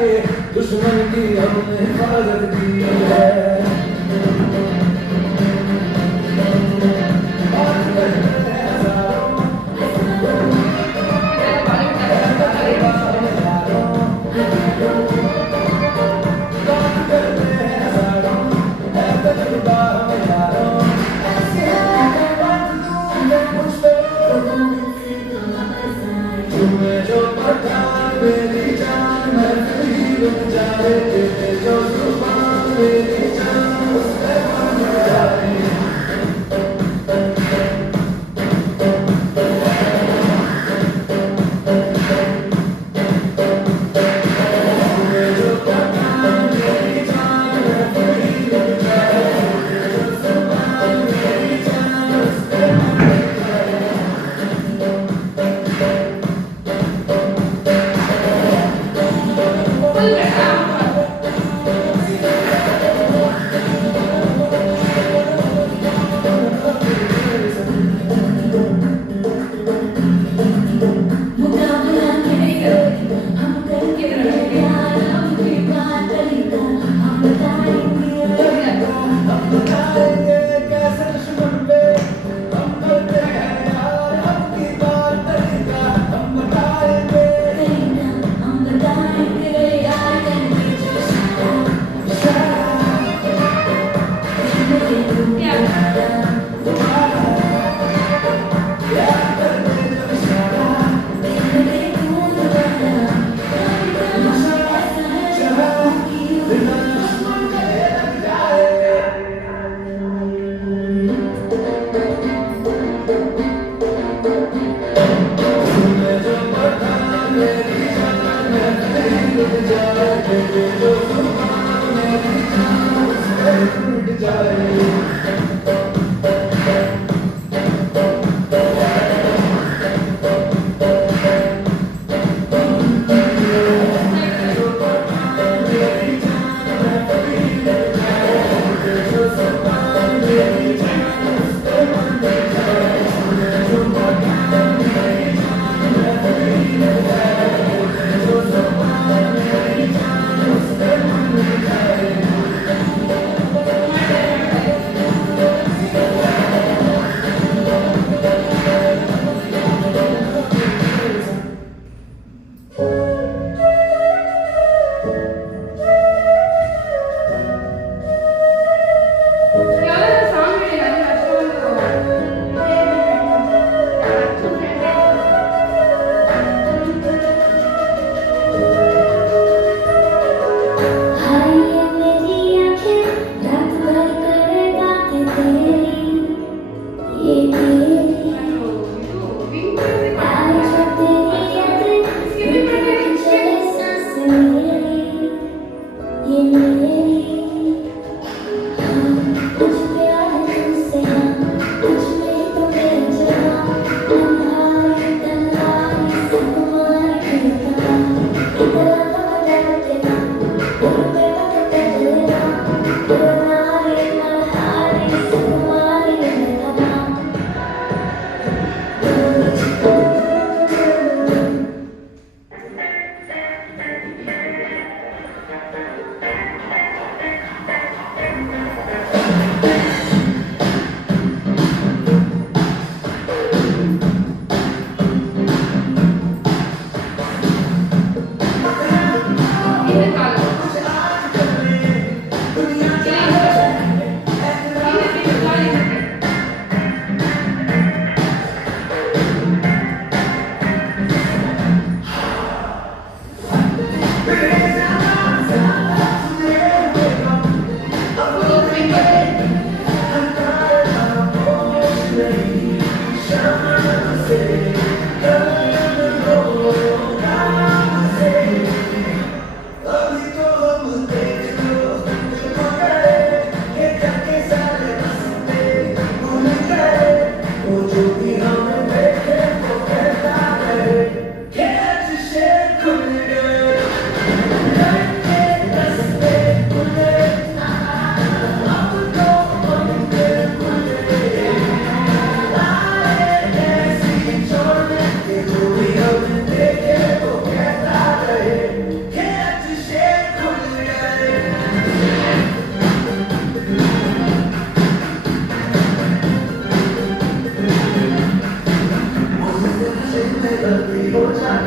के दुश्मन की हमने हिफाजत की है। बात करते हैं हजारों, बात करते हैं हजारों, है तजुर्बा हमें यारों। ऐसे बात दूं मैं कुछ तो तुम्हें जो पठान मेरी जान मैं फिर ही रुक जाए, तेरे जो जुबान मेरी जान उस पे बन जाए। तुम्हें जो पठान मेरी जान मैं फिर ही रुक जाए, तेरे जो जुबान मेरी जान उस पे बन जाए। कैसे दुश्मन पे हम करते हैं यार अपनी बात तरीका, हम बताएंगे तुम्हें जो पठान मेरी जान मैं फिर ही रुक जाए, तेरे जो जुबान मेरी जान उस पे टूट जाए।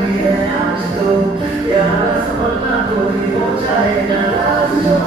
भी है आज तो यार समझना कोई हो जाए नाराज जो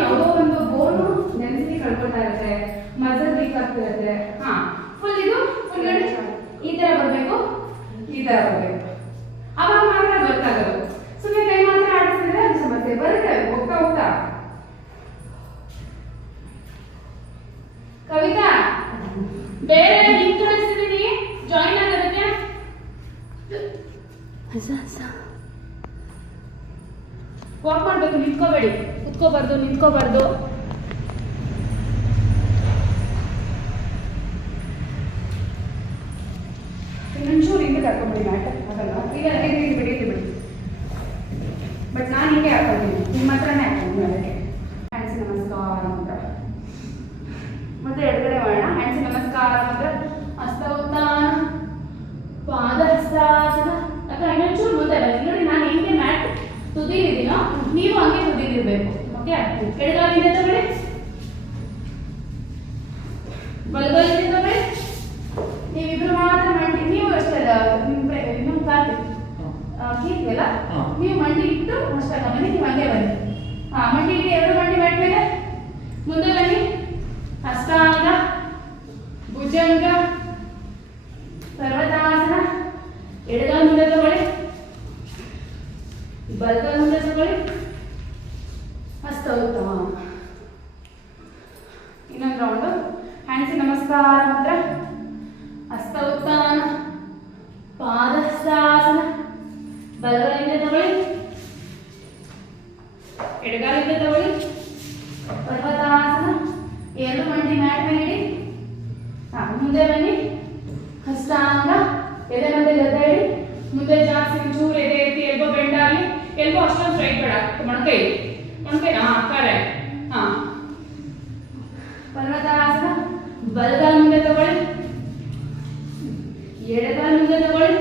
ಯಾವುದೋ ಒಂದು ಬೋನು ನೆನೆಸಿ ಕಳ್ಕೊತಾ ಇರುತ್ತೆ. ಬೇರೆ ಲಿಂಕ್ ಕಳಿಸ್ತಿದ್ದೀನಿ, ಜಾಯಿನ್ ಆಗೋದಕ್ಕೆ. ವಾಕ್ ಮಾಡಬೇಕು, ನಿಂತ್ಕೋಬೇಡಿ. ನಿಂತ್ಕೋಬಾರ್ದು. ಇನ್ನೊಂಚೂರು ಹಿಂಗೆ ಕರ್ಕೊಂಬಿಡಿ ಮ್ಯಾಟ್. ಆಗಲ್ಲ, ಈಗ ಬಿಡಿ. ಬಟ್ ನಾನು ಹಿಂಗೆ ಹಾಕೊಳ್ತೀನಿ, ನಿಮ್ಮ ಹತ್ರನೇ ಹಾಕೊಂಡು ಅದಕ್ಕೆ. ಹ್ಯಾಂಡ್ಸ್ ನಮಸ್ಕಾರ ಅಂತ ಮತ್ತೆ ಎಡಗಡೆ ಮಾಡೋಣ. ಹ್ಯಾಂಡ್ಸ್ ನಮಸ್ಕಾರ ಮಾತ್ರ. ಹಸ್ತ ಉತ್ಥಾನ, ಪಾದ ಹಸ್ತಾಸನ. ಅಥವಾ ಇನ್ನೊಂಚೂರು ಮುಂದೆ ಬನ್ನಿ. ನೋಡಿ, ನಾನು ಹಿಂಗೆ ಮ್ಯಾಟ್ ತುದಿಲಿದ್ದೀನೋ, ನೀವು ಹಂಗೆ ತುದಿಲಿರ್ಬೇಕು. ಓಕೆ, ಎಡಗಾಲಿಂದ ತಗೊಳ್ಳಿ, ಬಲಗಾಲಿಂದ ತಗೊಳ್ಳಿ. ನೀವಿಬ್ರು ಮಾತ್ರ ಮಂಡಿ, ನೀವು ಅಷ್ಟೇ ನಿಮ್ಮ ಕಾಲು ಕೀರ್ತಿವಲ್ಲ, ನೀವು ಮಂಡಿ ಇಟ್ಟು ಅಷ್ಟಾಗ ಬನ್ನಿ. ನೀವು ಹಂಗೆ ಬನ್ನಿ. ಮಂಡಿ ಇಟ್ಟು ಎರಡು ಮಂಡಿ ಮ್ಯಾಟ್ ಮೇಲೆ ಮುಂದೆ ಬನ್ನಿ. ಹಸ್ತಾಂಗ, ಭುಜಂಗ, ಪರ್ವತಾಸನ. ಎಡಗಾಲ ಮುಂದೆ ತಗೊಳ್ಳಿ, ಬಲಗಾಲ ಮುಂದೆ ತಗೊಳ್ಳಿ. ಹಸ್ತ ಉತ್ತಮ. ಇನ್ನೊಂದು ರೌಂಡು. ಹ್ಯಾಂಡ್ಸ್ ನಮಸ್ಕಾರ ಮಾತ್ರ. ಹಸ್ತ ಉತ್ಥಾನ, ಪಾದ ಹಸ್ತಾಸನ. ಬಲಗಾಲಿಂದ ತಗೊಳ್ಳಿ, ಎಡಗಾಲಿಂದ ತಗೊಳ್ಳಿ. ಪರ್ವತಾಸನ. ಎರಡು ಮಂಡಿ ಮ್ಯಾಟ್ ಮೇಲೆ ಇಡಿ. ಮುಂದೆ ಬನ್ನಿ. ಹಸ್ತಾಂಗ, ಎದೆ ಮತ್ತೆ ಗದ್ದೆ ಇಡಿ. ಮುಂದೆ ಜಾಸ್ತಿ ಚೂರು ಎದೆ ಎತ್ತಿ, ಎಲ್ಬೋ ಬೆಂಡ್ ಆಗಲಿ. ಎಲ್ಬೋ ಅಷ್ಟೊಂದು ಸ್ಟ್ರೈಟ್ ಬೇಡ. ಮೊಣಕೈ ಕರೆಕ್ಟ್. ಪರ್ವತಾಸನ. ಬಲಗಾಲ ಮುಂದೆ ತಗೊಳ್ಳಿ, ಎಡಗಾಲ ಮುಂದೆ ತಗೊಳ್ಳಿ.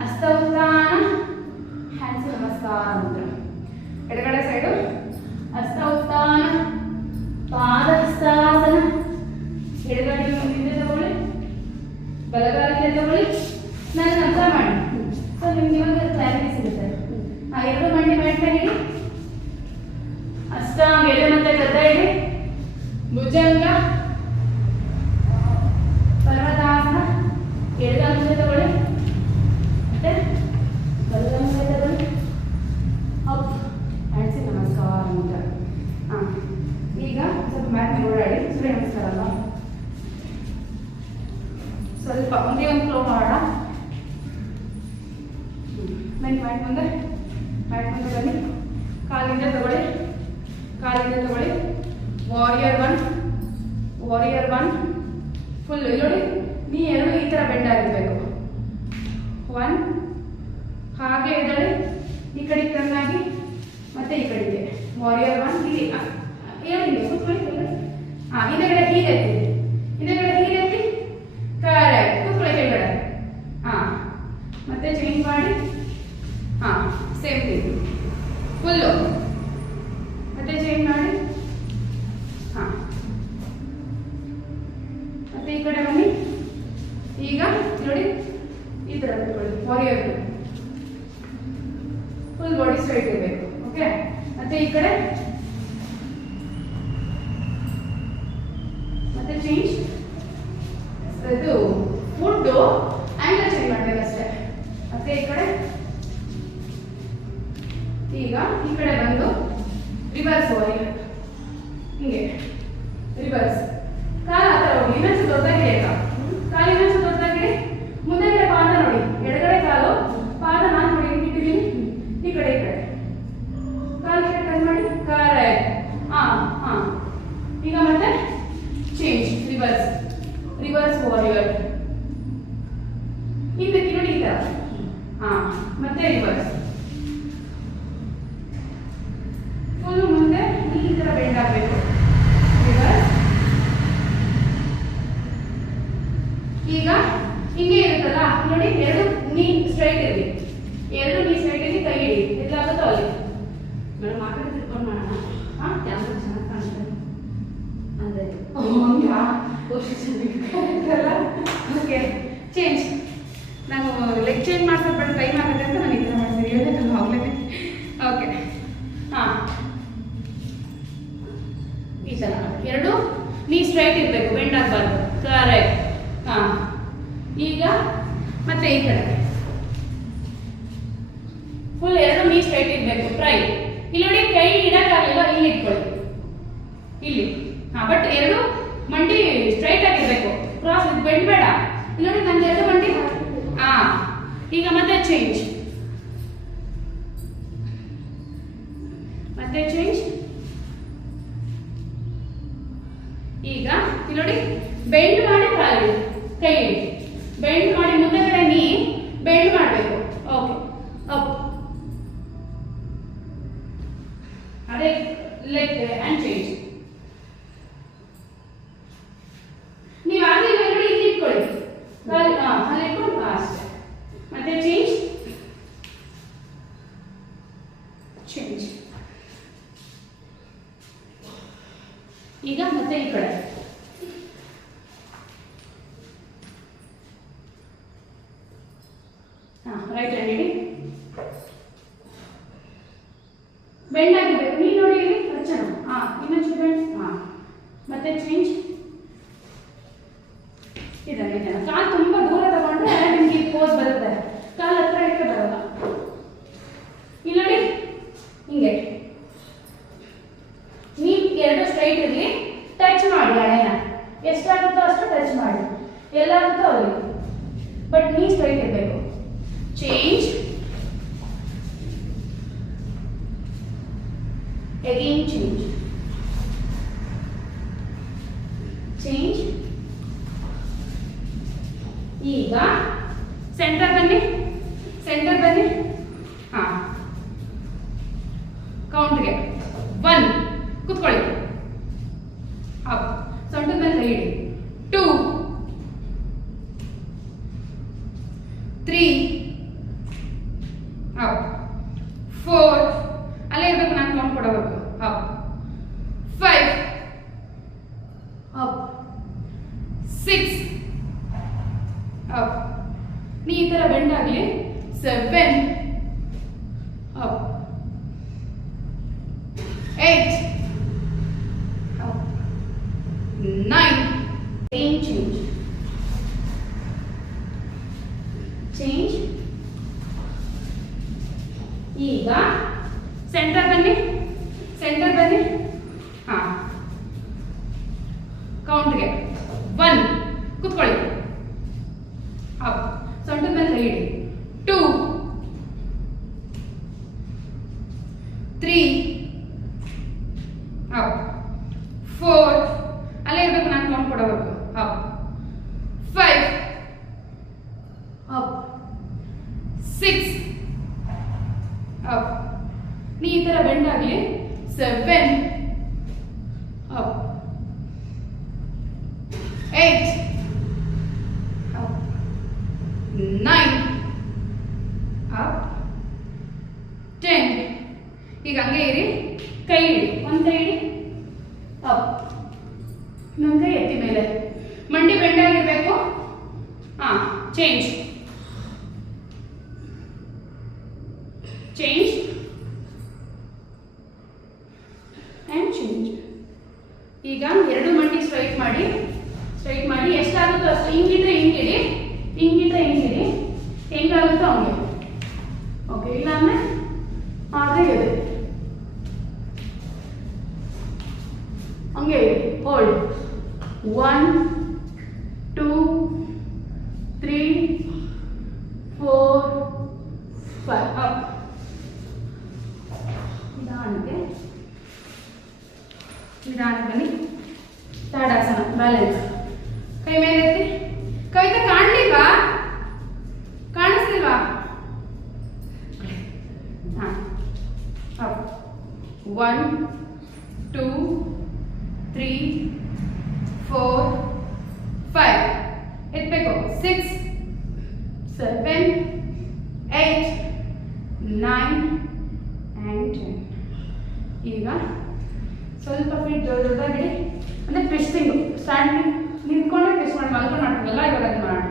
ಹಸ್ತ ಉತ್ಥಾನ, ಹ್ಯಾಂಡ್ಸ್ ನಮಸ್ಕಾರ ಮಾತ್ರ. ಎಡಗಡೆ ಸೈಡು. ಹಸ್ತ ಉತ್ಥಾನ, ಪಾದ ಹಸ್ತಾಸನ. ಎಡಗಡೆ ಮುಂದೆ ತಗೊಳ್ಳಿ, ಬಲಗಾಲಿಂದ ತಗೊಳ್ಳಿ. ನನ್ನ ಅರ್ಥ ಮಾಡಿ, ಸೊ ನಿಮ್ಗೆ ಇವಾಗ ಕ್ಲಾರಿಟಿ ಸಿಗುತ್ತೆ. ಎರಡು ಮಂಡಿ ಮ್ಯಾಟ್ ಮೇಲೆ ಇಡಿ. ಹಸ್ತಾಂಗ, ಎದೆ ಮತ್ತೆ ಗದ್ದೆ ಇಡಿ. ಭುಜಂಗ, ಪರ್ವತಾಸನ. ಎಡಗಾಲ ಮುಂದೆ ತಗೊಳ್ಳಿ, ಮತ್ತೆ ಬಲಗಾಲ ಮುಂದೆ ತಗೊಳ್ಳಿ. ಅಪ್, ಹ್ಯಾಂಡ್ಸ್ ನಮಸ್ಕಾರ ಅಂತ. ಈಗ ಸ್ವಲ್ಪ ಮ್ಯಾಟ್ ಮೇಲೆ ಓಡಾಡಿ. ಸೂರ್ಯ ನಮಸ್ಕಾರ ಅಲ್ವಾ, ಸ್ವಲ್ಪ ಒಂದೇ ಒಂದು ಫ್ಲೋ ಮಾಡೋಣ. ಬನ್ನಿ, ಮ್ಯಾಟ್ ಮುಂದೆ ಬನ್ನಿ. ಕಾಲಿಂದ ತಗೊಳ್ಳಿ. Warrior one. ಫುಲ್ ನೋಡಿ, ನೀ ಎರಡು ಈ ಥರ ಬೆಂಡ್ ಆಗಿರ್ಬೇಕು. 1, ಹಾಗೆ ಎದ್ದೇಳಿ, ಈ ಕಡೆಗೆ ಟರ್ನಾಗಿ, ಮತ್ತೆ ಈ ಕಡೆಗೆ. ವಾರಿಯರ್ 1. ಇಲ್ಲಿ ಹೇಳಿದೆ ಕೂತ್ಕೊಳ್ಳಿ. ಹಿಂದೆಗಡೆ ಹೀರೆತ್ತಿ, ಕರೆಕ್ಟ್. ಕೂತ್ಕೊಳ್ಳಿ ಕೆಳಗಡೆ. ಮತ್ತೆ ಚೇಂಜ್ ಮಾಡಿ. Same thing full. ಮತ್ತೆ ಚೇಂಜ್ ಮಾಡಿ. ಮತ್ತೆ ಈ ಕಡೆ ಬನ್ನಿ. ಈಗ ನೋಡಿ, ಈ ಥರ ಕೂತ್ಕೊಳ್ಳಿ. ವಾರಿಯರ್ ಫುಲ್ ಬಾಡಿ ಸ್ಟ್ರೈಟ್ ಇರಬೇಕು. ಓಕೆ, ಮತ್ತೆ ಈ ಕಡೆ. ಮತ್ತೆ ಚೇಂಜ್. ಇದು ಫುಡ್ಡು ಆಂಗಲ್ ಚೇಂಜ್ ಮಾಡಬೇಕಷ್ಟೇ. ಮತ್ತೆ ಈ ಕಡೆ. ಈಗ ಈ ಕಡೆ ಬಂದು ರಿವರ್ಸ್ ವಾರಿಯರ್. ಹಿಂಗೆ ರಿವರ್ಸ್. ಕಾಲು ಆ ಥರ ಹೋಗಿ. ಇನ್ನೊಂದು ದೊಡ್ಡದಾಗಿದೆ ಈಗ. ಕಾಲು ಇನ್ನೊಂದು ದೊಡ್ಡದಾಗಿದೆ. ಮುಂದೆಗಡೆ ಪಾದ ನೋಡಿ, ಎಡಗಡೆ ಕಾಲು, ಪಾದ ನಾನು ನೋಡಿ ಇಟ್ಟಿದ್ದೀನಿ. ಈ ಕಡೆ ಕಾಲು ಟರ್ನ್ ಮಾಡಿ. ಕರೆಕ್ಟ್. ಈಗ ಮತ್ತೆ ಚೇಂಜ್. Reverse warrior. ಹಿಂದಕ್ಕೆ ನೋಡಿ, ಈ ಥರ. ಮತ್ತೆ ರಿವರ್ಸ್. ಫುಲ್ ಮುಂದೆ ಈ ಥರ ಬೆಂಡ್ ಆಗಬೇಕು. ರಿವರ್ಸ್. ಈಗ ಹಿಂಗೆ ಇರುತ್ತಲ್ಲ ನೋಡಿ, ಎರಡು ನೀ ಸ್ಟ್ರೈಟ್ ಇರಲಿ. ಕೈ ಹಿಡಿ. ಎಲ್ಲಾಗುತ್ತೋ ಅಲ್ಲಿ ಮೇಡಮ್ ಆ ಕಡೆ ತಿಳ್ಕೊಂಡು ಮಾಡೋಣ. ಕ್ಯಾಮ್ರಾ ಚೆನ್ನಾಗಿ ಕಾಣ್ತದೆ ಅದೇ. Okay, change. ನಾವು ಲೆಗ್ ಚೇಂಜ್ ಮಾಡ್ಸೋದು ಬೇಡ, ಟೈಮ್ ಆಗುತ್ತೆ ಅಂತ ನಾನು ಈ ಥರ ಮಾಡ್ತೀನಿ. ಹೇಳ್ಬೇಕಲ್ಲ ಆಗಲೇ. ಓಕೆ, ಈ ಥರ ಎರಡು ನೀ ಸ್ಟ್ರೈಟ್ ಇರಬೇಕು, ಬೆಂಡ್ ಆಗಬಾರ್ದು. ಕರೆಕ್ಟ್. ಈಗ ಮತ್ತೆ ಈ ಕಡೆ ಫುಲ್ ಎರಡು ನೀ ಸ್ಟ್ರೈಟ್ ಇರಬೇಕು. ಟ್ರೈ. ಇಲ್ಲಿ ನೋಡಿ, ಕೈ ಇಡಕ್ಕಾಗಲಿಲ್ಲ, ಇಲ್ಲಿ ಇಟ್ಕೊಳ್ಳಿ. ಇಲ್ಲಿ. ಬಟ್ ಎರಡು ಮಂಡಿ ಸ್ಟ್ರೈಟ್ ಕ್ರಾಸ್ ಬೆಂಡ್ ಬೇಡ. ಇಲ್ಲಿ ನೋಡಿ ನಂದು 2 ಮಂಡಿ. ಈಗ ಮತ್ತೆ ಚೇಂಜ್, ಮತ್ತೆ ಚೇಂಜ್. ಈಗ ಇಲ್ಲಿ ನೋಡಿ ಬೆಂಡ್ ಮಾಡಿ ಕಾಲಿ ಕೈ ಇಡಿ, ಬೆಂಡ್ ಮಾಡಿ ಮುಂದಗಡೆ ನೀ ಬೆಂಡ್ ಮಾಡಬೇಕು. ಓಕೆ, ಅಪ್, ಅದೇ ಲೆಗ್ ಅಂಡ್ ಚೇಂಜ್. ನೀವು ಆಗಲಿ ನೋಡಿ ಇಲ್ಲಿ ಇಟ್ಕೊಳ್ಳಿ, ಅಲ್ಲಿ ಇಟ್ಕೊಂಡು ಅಷ್ಟೇ. ಮತ್ತೆ ಚೇಂಜ್, ಚೇಂಜ್. ಈಗ ಮತ್ತೆ ಈ ಕಡೆ ರೈಟ್ ಹ್ಯಾಂಡ್ ಇಡಿ, ಬೆಂಡ್ ಆಗಿರ್ಬೇಕು. ನೀನು ನೋಡಿ ಇಲ್ಲಿ ಅರ್ಚನ, ಇನ್ನೊಂದು ಬೆಂಡ್. ಮತ್ತೆ ಚೇಂಜ್. ಇದನ್ನ ಕಾಲು ತುಂಬಾ ದೂರ ತಗೊಂಡ್ರೆ ನಿಮ್ಗೆ ಪೋಸ್ ಬರುತ್ತೆ, ಕಾಲು ಹತ್ರ ಇಟ್ಟರೆ ಬರಲ್ಲ. ಇಲ್ಲಿ ನೋಡಿ ಹಿಂಗೆ ನೀವು 2 ಸ್ಟ್ರೈಟ್ ಇರಲಿ, ಟಚ್ ಮಾಡಿ ಹಣೆನ, ಎಷ್ಟಾಗುತ್ತೋ ಅಷ್ಟು ಟಚ್ ಮಾಡಿ, ಎಲ್ಲಾಗುತ್ತೋ ಅಲ್ಲಿ, ಬಟ್ ನೀ ಸ್ಟ್ರೈಟ್ ಇರಬೇಕು. Change, again change, change. ಈಗ ಸೆಂಟರ್ ಬನ್ನಿ, ಸೆಂಟರ್ ಬನ್ನಿ. ಕೌಂಟ್ಗೆ 1 ಕೂತ್ಕೊಳ್ಳಿ, ಅಪ್, ಸೊಂಟದ ಮೇಲೆ ಕೈ ಇಡಿ. 2 3 ಅಪ್, 4 ಅಲ್ಲೇ ಇರ್ಬೇಕು, ನಾನು ಕೌಂಟ್ ಕೊಡಬೇಕು. Up, 5 up, 6 up. ನೀ ಈ ತರ ಬೆಂಡ್ ಆಗಲಿ. 7 ಅಪ್, 8 ಅಪ್, 9. Change, change. ಈಗ ಸೆಂಟರ್ ಬನ್ನಿ, ಸೆಂಟರ್ ಬನ್ನಿ. ಕೌಂಟ್ಗೆ 1 ಕೂತ್ಕೊಳ್ಳಿ, ಅಪ್, ಸೊಂಟದ ಮೇಲೆ ಕೈ ಇಡಿ. 2 3 ಅಪ್, 4 ಅಲ್ಲೇ ಇರ್ಬೇಕು, ನಾನು ಕೌಂಟ್ ಕೊಡಬೇಕು. Up, 5 up, 6 up. ನೀ ಈ ತರ ಬೆಂಡ್ ಆಗಲಿ. 7 ಅಪ್, 8 ಅಪ್, 9 ಅಪ್, 10. ಈಗ ಹಂಗೆ ಇರಿ, ಕೈ ಇಡಿ, ಒಂದು ಕೈ ಇಡಿ, ಅಪ್, ಇನ್ನೊಂದು ಕೈ ಎತ್ತಿ ಮೇಲೆ, ಮಂಡಿ ಬೆಂಡ್ ಆಗಿರ್ಬೇಕು. Change, change and change. ಈಗ 2 ಮಂಡಿ ಸ್ಟ್ರೈಟ್ ಮಾಡಿ, ಸ್ಟ್ರೈಟ್ ಮಾಡಿ, ಎಷ್ಟಾಗುತ್ತೋ ಅಷ್ಟು. ಹಿಂಗಿದ್ರೆ ಹಿಂಗಿಡಿ, ಹಿಂಗಿದ್ರೆ ಹಿಂಗಿಡಿ, ಹೆಂಗಾಗುತ್ತೋ ಹಂಗೆ. ಓಕೆ, ಇಲ್ಲಾಂದ್ರೆ ಆದರೆ ಇದೆ ಹಂಗೆ ಇದೆ. ಹೋಲ್ಡ್. 1 2 3 4 5 ಅಪ್. ನಿಧಾನಕ್ಕೆ ನಿಧಾನಕ್ಕೆ ಬನ್ನಿ. ತಾಡಾಸನ, ಬ್ಯಾಲೆನ್ಸ್. ಕೈ ಮೇಲೆ ಎತ್ತಿ. ಕವಿತಾ ಕಾಣಲಿಲ್ವಾ? ಕಾಣಿಸ್ಲಿಲ್ವಾ? ಅಪ್. 1 2 3 4 5 ಎತ್ತಬೇಕು. 6 7 8 9 and 10. ಈಗ ಸ್ವಲ್ಪ ಫೀಟ್ ದೊಡ್ಡದಾಗಿಡಿ, ಅಂದರೆ ಟ್ವಿಸ್ಟಿಂಗು. ಸ್ಟ್ಯಾಂಡಿಂಗ್ ನಿಂತ್ಕೊಂಡೆ ಟ್ವಿಸ್ಟ್ ಮಾಡಿ, ಮಲ್ಕೊಂಡು ಮಾಡ್ತೀವಲ್ಲ, ಇವಾಗ ಅದು ಮಾಡೋಣ.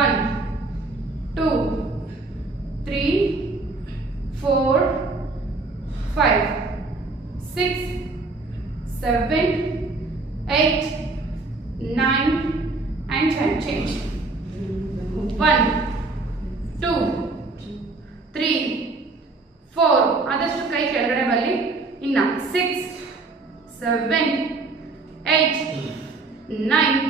1 2 3 4 5 6 7 8 9 and 10. Change. 1 2 3 4 ಆದಷ್ಟು ಕೈ ಕೆಳಗಡೆ ಬರಲಿ. ಇನ್ನು 6 7 8 9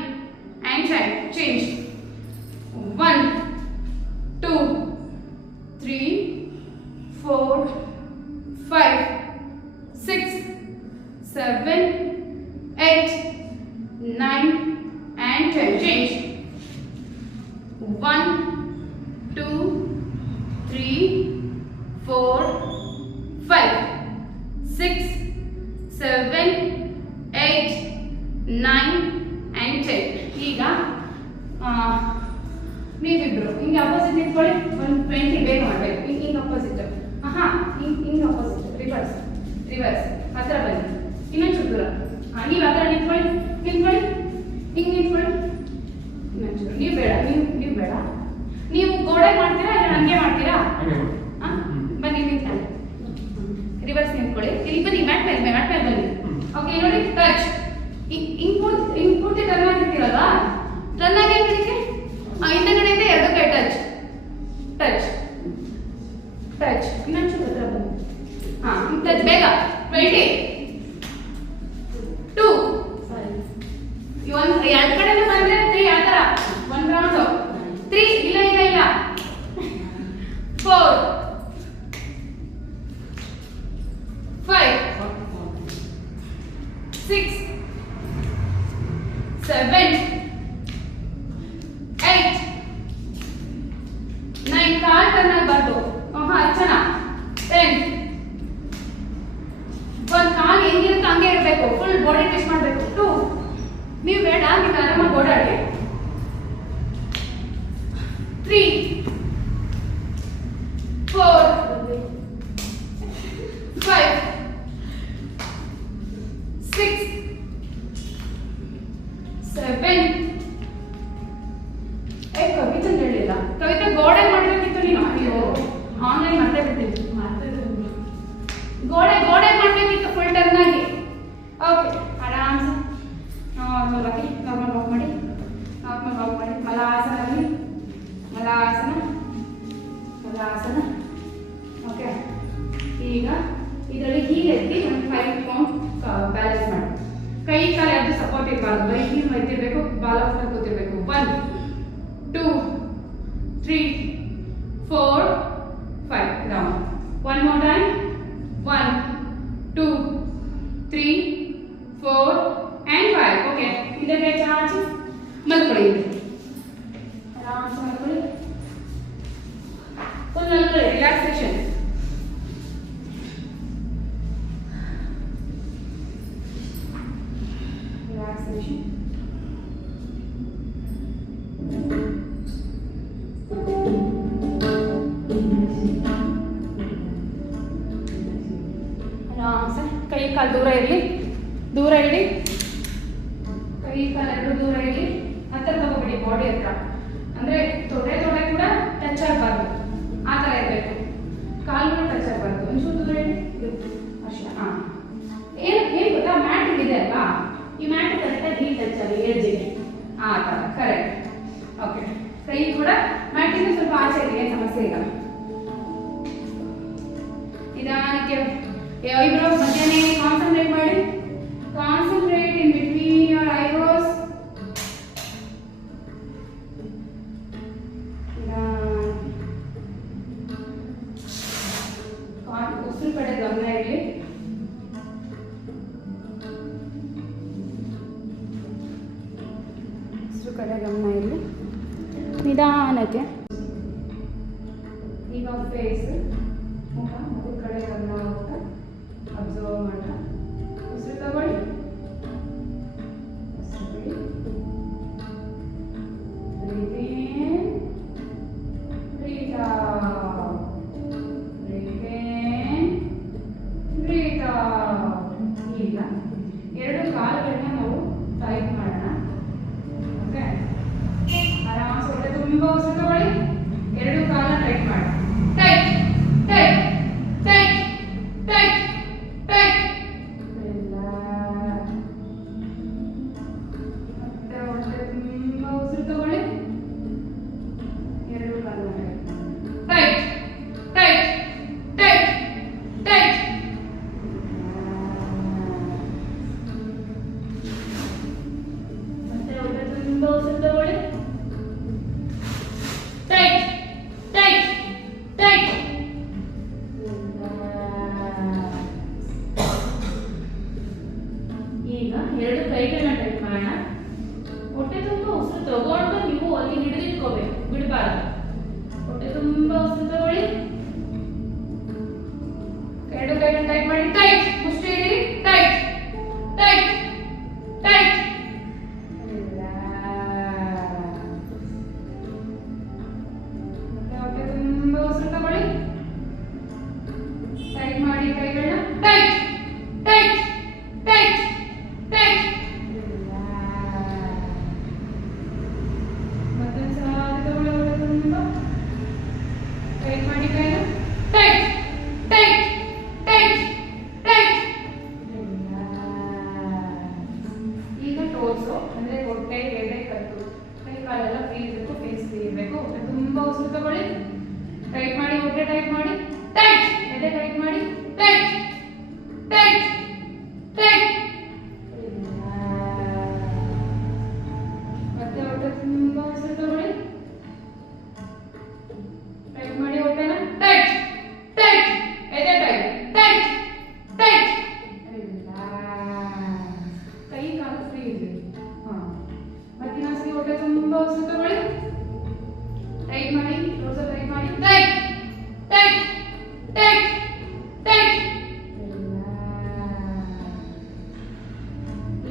5, 6, 7, 8, 9 and 10. Change. 1, 2, 3, 4, 5, 6, 7, 8, 9 and 10. ಈಗ ನೀವಿಬ್ರು ಹಿಂಗೆ ಅಪೋಸಿಟ್ ನಿಂತ್ಕೊಳ್ಳಿ. ಒಂದು 20 ಬೇಗ ಮಾಡಬೇಕು. ಹಿಂಗೆ ಅಪೋಸಿಟ್. ಹಿಂಗೆ ಅಪೋಸಿಟ್. ರಿವರ್ಸ್ ಹತ್ರ ಬನ್ನಿ. ಇನ್ನೊಂದು ಚೂರು ದೂರ. ನೀವು ಹತ್ರ ನಿಂತ್ಕೊಳ್ಳಿ. ಹಿಂಗೆ ನಿಂತ್ಕೊಳ್ಳಿ. ಇನ್ನೊಂದು ನೀವು ಬೇಡ. ನೀವು ಬೇಡ. ನೀವು ಗೋಡೆ ಮಾಡ್ತೀರಾ ಇಲ್ಲ ಹಂಗೆ ಮಾಡ್ತೀರಾ? ಬನ್ನಿ ನಿಂತ್ಕೊಳ್ಳಿ. ರಿವರ್ಸ್ ನಿಂತ್ಕೊಳ್ಳಿ. ಇಲ್ಲಿ ಬನ್ನಿ. ಮ್ಯಾಟ್ ಮೇಲೆ ಬನ್ನಿ. ಓಕೆ ನೋಡಿ. ಟಚ್. ಹಿಂಗೆ ಪೂರ್ತಿ ಟರ್ನ್ ಆಗಿರ್ತೀರಲ್ವಾ? ಟರ್ನ್ ಆಗಿ ಹಿಂದಕ್ಕೆ ಹಿಂದಗಡೆಯಿಂದ 2 ಕೈ ಟಚ್. ಇನ್ನೊಂದು ಚೂರು ಹತ್ರ ಬನ್ನಿ. ಟಚ್ ಬೇಗ. 20, 2, 2 ಕಡೆನೂ ಬಂದ್ರೆ 3 ಆ ಥರ 1 ರೌಂಡು. 3 ಇಲ್ಲ 4, 5, 6, 7, 8, 9 ಕಾಲ್ ಟರ್ನ್ ಆಗಬಾರ್ದು. ಅರ್ಚನಾ 10. ಒಂದು ಕಾಲು ಹೆಂಗಿರುತ್ತೆ ಹಂಗೆ ಇರಬೇಕು. ಫುಲ್ ಬಾಡಿ ಟೆಸ್ಟ್ ಮಾಡಬೇಕು. 2 ನೀವು ಬೇಡ. ನೀವು ಆರಾಮಾಗಿ ಓಡಾಡಿ. 3, 4, 5, 6, 7. ಕವಿತಾ ಹೇಳಿಲ್ಲ. ಕವಿತಾ ಗೋಡೆ ಮಾಡಬೇಕಿತ್ತು ನೀನು. ಅಯ್ಯೋ ಆನ್ಲೈನ್ ಮಾಡ್ತಾ ಬಿಟ್ಟಿದ್ದು. ಗೋಡೆ ಮಾಡಬೇಕಿತ್ತು ಫುಲ್ ಟರ್ನ್ ಆಗಿ. ಓಕೆ ಆರಾಮ್ಸೆ ನಾರ್ಮಲ್ ವಾಕ್ ಮಾಡಿ. ಮಲಾಸನ. ಓಕೆ ಈಗ ಇದರಲ್ಲಿ ಹೀಲ್ ಎತ್ತಿ ಒಂದು 5 ಕೌಂಟ್ ಬ್ಯಾಲೆನ್ಸ್ ಮಾಡಿ. ಕೈ ಕಾಲು ಯಾವುದು ಸಪೋರ್ಟ್ ಇರಬಾರ್ದು. ಬೈ ಹೀಲ್ ಎತ್ತಿರಬೇಕು. ಬಾಲ್ ಆಫ್ ಕೂತಿರ್ಬೇಕು. 1, 2, 3, 4, 5 down. One more time. 1, 2, 3, 4 and 5. Okay. ಇದಕ್ಕೆ ಚಾರ್ಜ್ ಮಲ್ಕೊಳ್ಳಿ. ಆರಾಮ್ಸೆ ಮಲ್ಕೊಳ್ಳಿ. ಫುಲ್ ಮಲ್ಕೊಳ್ಳಿ. ರಿಲ್ಯಾಕ್ಸೇಷನ್. ಆರಾಮ್ಸೆ ಕೈ ಕಾಲು ದೂರ ಇಡಿ. ಕೈ ಕಾಲು 2 ದೂರ ಇಡಿ. ಹತ್ರ ತಗೋಬಿಡಿ ಬಾಡಿ ಹತ್ರ. ಅಂದರೆ ತೊಡೆ ಕೂಡ ಟಚ್ ಆಗಬಾರ್ದು. ಆ ಥರ ಇರಬೇಕು. ಕಾಲು ಟಚ್ ಆಗಬಾರ್ದು. ಒಂಚೂರು ದೂರ ಇಡಿ. ಅಷ್ಟೇ. ಏನು ಗೊತ್ತಾ? ಮ್ಯಾಟ್ ಇದೆ ಅಲ್ವಾ? ಈ ಮ್ಯಾಟ್ ಕರೆಕ್ಟಾಗಿ ಹೀಲ್ ಟಚ್ ಆಗಿ ಎಡ್ಜಿಗೆ. ಆ ಥರ ಕರೆಕ್ಟ್. ಓಕೆ. ಕೈ ಕೂಡ ಮ್ಯಾಟಿಂದ ಸ್ವಲ್ಪ ಆಚೆ ಇದೆ. ಏನು ಸಮಸ್ಯೆ ಇಲ್ಲ. ನಿಧಾನಕ್ಕೆ ಐಬ್ರೋಸ್ ಮಧ್ಯಾಹ್ನ ಕಾನ್ಸಂಟ್ರೇಟ್ ಮಾಡಿ. Concentrate in between your eyebrows. ಉಸಿರು ಕಡೆ ಗಮನ ಇರಲಿ. ನಿಧಾನಕ್ಕೆ. ಈಗ ಫೇಸ್ ಮುಖ ಕಡೆ ಗಮನ ಹೋಗ್ತಾ ಅಬ್ಸರ್ವ್ ಮಾಡ್ತಾ ಉಸಿರು ತಗೊಳ್ಳಿ. ಈಗ 2 ಕಾಲುಗಳನ್ನ ನಾವು ಟೈಟ್ ಮಾಡೋಣ. ಓಕೆ. ಆರಾಮ್ಸೆ ಹೊಟ್ಟೆ ತುಂಬ ಉಸಿರು ತಗೊಳ್ಳಿ. ಟೈಟ್ ಮಾಡಿ, ಟೈಟ್ ಮುಷ್ಟಿ ಹಿಡಿ, ಟೈಟ್ ಟೈಟ್ ಟೈಟ್. ಮತ್ತೆ ಹೊಟ್ಟೆ ತುಂಬಾ ಉಸಿರು ತಗೊಳ್ಳಿ. ಟೈಟ್ ಮಾಡಿ ಕೈಗಳನ್ನ, ಟೈಟ್ ಟೈಟ್ ಟೈಟ್ ಟೈಟ್. ಮತ್ತೊಂದ್ಸಲ ತಗೊಳ್ಳಿ, ಹೊಟ್ಟೆ ತುಂಬಾ ಟೈಟ್ ಮಾಡಿ ಕೈನ, ಟೈಟ್ ಟೈಟ್ ಟೈಟ್ ಟೈಟ್. ಈಗ ಟೋಸು ಅಂದ್ರೆ ಹೊಟ್ಟೆ, ಎದೆ, ಕತ್ತು, ಕೈ ಕಾಲೆಲ್ಲ ಫ್ರೀ ಇರಬೇಕು, ಫೇಸ್ ಫ್ರೀ ಇರಬೇಕು. ಹೊಟ್ಟೆ ತುಂಬಾ ಉಸಿರು ತಗೊಳ್ಳಿ, ಟೈಟ್ ಮಾಡಿ, ಹೊಟ್ಟೆ ಟೈಟ್ ಮಾಡಿ, ಟೈಟ್, ಎದೆ ಟೈಟ್ ಮಾಡಿ, ಟೈಟ್ ಟೈಟ್ ಟೈಟ್. ಮತ್ತೆ ಹೊಟ್ಟೆ ತುಂಬಾ ಉಸಿರು ತಗೊಳ್ಳಿ, ಟೈಟ್ ಮಾಡಿ ಹೊಟ್ಟೆನ, ಟೈಟ್ ಟೈಟ್, ಎದೆ ಟೈಟ್, ಟೈಟ್ ಟೈಟ್. ಕೈ ಕಾಲು ಫ್ರೀ ಇರಲಿ. ಮತ್ತೆ ಇನ್ನೊಂದ್ಸಲಿ ಹೊಟ್ಟೆ ತುಂಬಾ ಉಸಿರು ತಗೊಳ್ಳಿ, ಟೈಟ್ ಮಾಡಿ, ಕ್ಲೋಸ್ ಟೈಟ್ ಮಾಡಿ, ಟೈಟ್ ಟೈಟ್ ಟೈಟ್ ಟೈಟ್.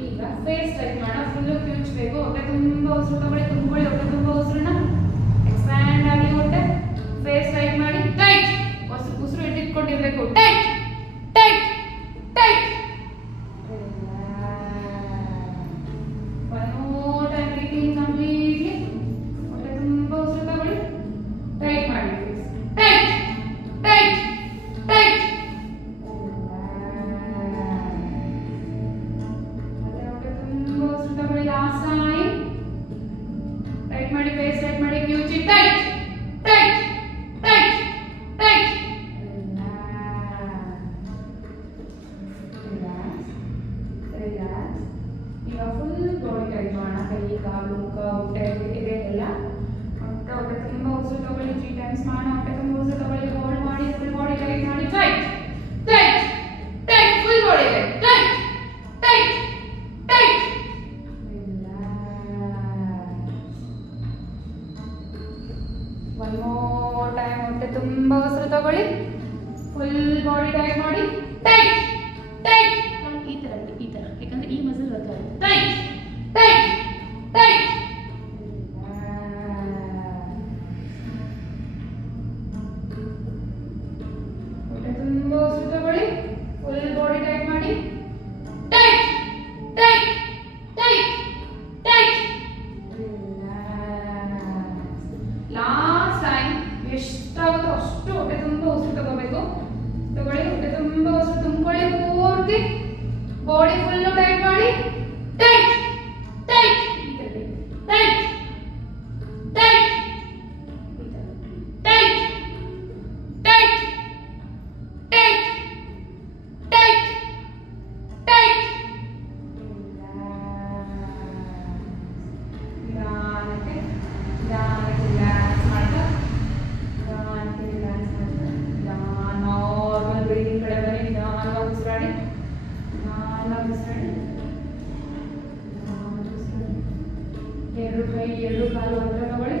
ಈಗ ಫೇಸ್ ಟೈಟ್ ಮಾಡೋಣ. ಫುಲ್ಲು ಕಿವುಚ್ಬೇಕು. ಹೊಟ್ಟೆ ತುಂಬಾ ಉಸಿರು ತಗೊಳ್ಳಿ, ತುಂಬಿಕೊಳ್ಳಿ ಹೊಟ್ಟೆ ತುಂಬಾ ಉಸಿರನ್ನ. ಎಕ್ಸ್ಪ್ಯಾಂಡ್ ಆಗಿ ಹೊಟ್ಟೆ, ಫೇಸ್ ಟೈಟ್ ಮಾಡಿ, ಟೈಟ್. ಉಸಿರು ಇಟ್ಟಿಟ್ಕೊಂಡಿರ್ಬೇಕು, tight tight tight. One more time breathing completely. ಹೊಟ್ಟೆ ತುಂಬಾ ಉಸಿರು ತಗೊಳ್ಳಿ, ಟೈಟ್ ಮಾಡಿ, ಟೈಟ್ ಟೈಟ್ ಟೈಟ್. ಮತ್ತೆ ಹೊಟ್ಟೆ ತುಂಬಾ ಉಸಿರು ತಗೊಳ್ಳಿ. ಲಾಸ್ಟ್ ಟೈಮ್ ಟೈಟ್ ಮಾಡಿ, ಫೇಸ್ ಟೈಟ್ ಮಾಡಿ, ಕಿವುಚಿ, tight tight tight tight. Relax. ಈಗ ಫುಲ್ ಬಾಡಿ ಟೈಟ್ ಮಾಡೋಣ. ಕೈ, ಕಾಲು, ಮುಖ, ಹೊಟ್ಟೆ, ಎದೆ ಎಲ್ಲ. ಹೊಟ್ಟೆ ತುಂಬಾ ಉಸಿರು ತಗೊಳ್ಳಿ, 3 ಟೈಮ್ಸ್ ಮಾಡೋಣ. ಹೊಟ್ಟೆ ತುಂಬಾ ಉಸಿರು ತಗೊಳ್ಳಿ, ಹೋಲ್ಡ್ ಮಾಡಿ, ಫುಲ್ ಬಾಡಿ ಟೈಟ್ ಮಾಡಿ, tight tight tight, full body tight, tight tight tight. One more time. ಹೊಟ್ಟೆ ತುಂಬಾ ಉಸಿರು ತಗೊಳ್ಳಿ, ಫುಲ್ ಬಾಡಿ ಟೈಟ್ ಮಾಡಿ, ಟೈಟ್ ಟೈಟ್. ಈ ತರ ಯಾಕಂದ್ರೆ ಈ ಮಸಲ್ ವರ್ಕ್ ಆಗುತ್ತೆ. Tight tight tight. ಹೊಟ್ಟೆ ತುಂಬಾ ಉಸಿರು ತಗೊಳ್ಳಿ, ಫುಲ್ ಬಾಡಿ ಟೈಟ್ ಮಾಡಿ, tight tight tight tight. Last time ಎಷ್ಟಾಗುತ್ತೋ ಅಷ್ಟು ಹೊಟ್ಟೆ ತುಂಬಾ ಉಸಿರು ತಗೋಬೇಕು. ತಗೊಳ್ಳಿ, ಹೊಟ್ಟೆ ತುಂಬಾ ಉಸಿರು ತುಂಬಿಕೊಳ್ಳಿ ಪೂರ್ತಿ. ಬಾಡಿ ಫುಲ್ಲು ಟೈಟ್ ಮಾಡಿ, tight tight tight tight tight tight tight tight tight. ನಿಧಾನಕ್ಕೆ ರಿಲ್ಯಾಕ್ಸ್ ಮಾಡ್ತಾ, ನಿಧಾನಕ್ಕೆ ರಿಲ್ಯಾಕ್ಸ್ ಮಾಡ್ತಾ, ನಾರ್ಮಲ್ ಬ್ರೀದಿಂಗ್ ಕಡೆ ಬನ್ನಿ. ನಿಧಾನವಾಗಿ ಉಸಿರಾಡಿ, ನಿಧಾನವಾಗಿ ಉಸಿರಾಡಿ. ಎರಡು ಕೈ, ಎರಡು ಕಾಲು ಹತ್ರ ತಗೊಳ್ಳಿ.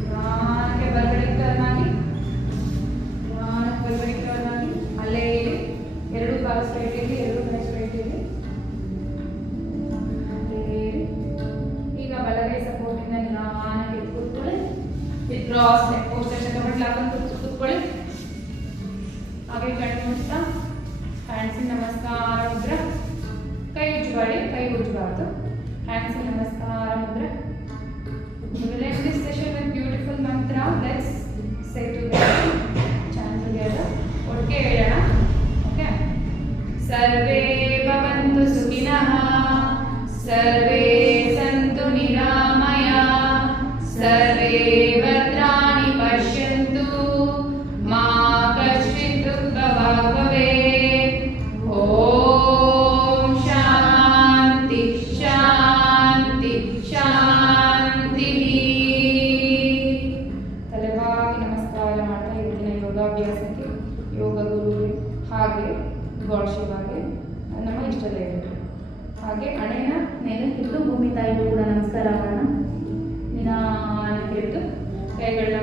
ನಿಧಾನಕ್ಕೆ ಬಲಗಡೆ ಟರ್ನ್ ಆಗಿ, ನಿಧಾನಕ್ಕೆ ಬಲಗಡೆ ಟರ್ನ್ ಆಗಿ, ಅಲ್ಲೇ ಇರಿ. ಎರಡು ಕಾಲು ಸ್ಟ್ರೈಟ್ ಇರಲಿ, ಎರಡು ಕೈ ಸ್ಟ್ರೈಟ್ ಇರಲಿ. ಈಗ ಬಲಗೈ ಸಪೋರ್ಟ್ ಇಂದ ನಿಧಾನಕ್ಕೆ ಕೂತ್ಕೊಳ್ಳಿ. ವಿತ್ ಕ್ರಾಸ್ ನೆಕ್ ಪೋಸ್ಟರ್ ತಗೊಂಡು ಹಾಕೊಂಡು ಕೂತ್ಕೊಳ್ಳಿ. ಹಾಗೆ ಕಣ್ಣು ಮುಚ್ತಾ, ಹ್ಯಾಂಡ್ಸ್ ನಮಸ್ಕಾರ ಮುದ್ರೆ. ಕೈ ಉಜ್ಜಬೇಡಿ, ಕೈ ಉಜ್ಜಬಾರ್ದು. ಹ್ಯಾಂಡ್ಸ್ ನಮಸ್ಕಾರ ಮುದ್ರೆ. We will end this session with beautiful mantra. Let's say together, chant together. ಒಟ್ಟಿಗೆ ಹೇಳೋಣ. ಓಕೆ. ಸರ್ವೇ ಭವಂತು ಸುಖಿನಃ, ಸರ್ವೇ ಸಂತು ನಿರಾಮಯ, ಸರ್ವೇ ಭದ್ರಾಣಿ ಪಶ್ಯಂತು, ಮಾ ಕಶ್ಚಿತ್ ದುಃಖಭಾಗ್ ಭವೇತ್. ಓಂ ಶಾಂತಿ ಶಾಂತಿ ಶಾಂತಿ. ತಲೆಬಾಗಿ ನಮಸ್ಕಾರ ಮಾಡ್ತಾ ಇವತ್ತಿನ ಯೋಗಾಭ್ಯಾಸಕ್ಕೆ ಯೋಗ ಗುರು ಹಾಗೆ ಗಾಡ್ ಶಿವಾಗೆ ನಮ್ಮ ಇಷ್ಟ ದೇವರು. ಹಾಗೆ ಹಣೆನ ನೆಲಕ್ಕಿಟ್ಟು ಭೂಮಿ ತಾಯಿಗೂ ಕೂಡ ನಮಸ್ಕಾರ ಮಾಡೋಣ. ನಿಧಾನಕ್ಕೆ ಎದ್ದು ಕೈಗಳನ್ನ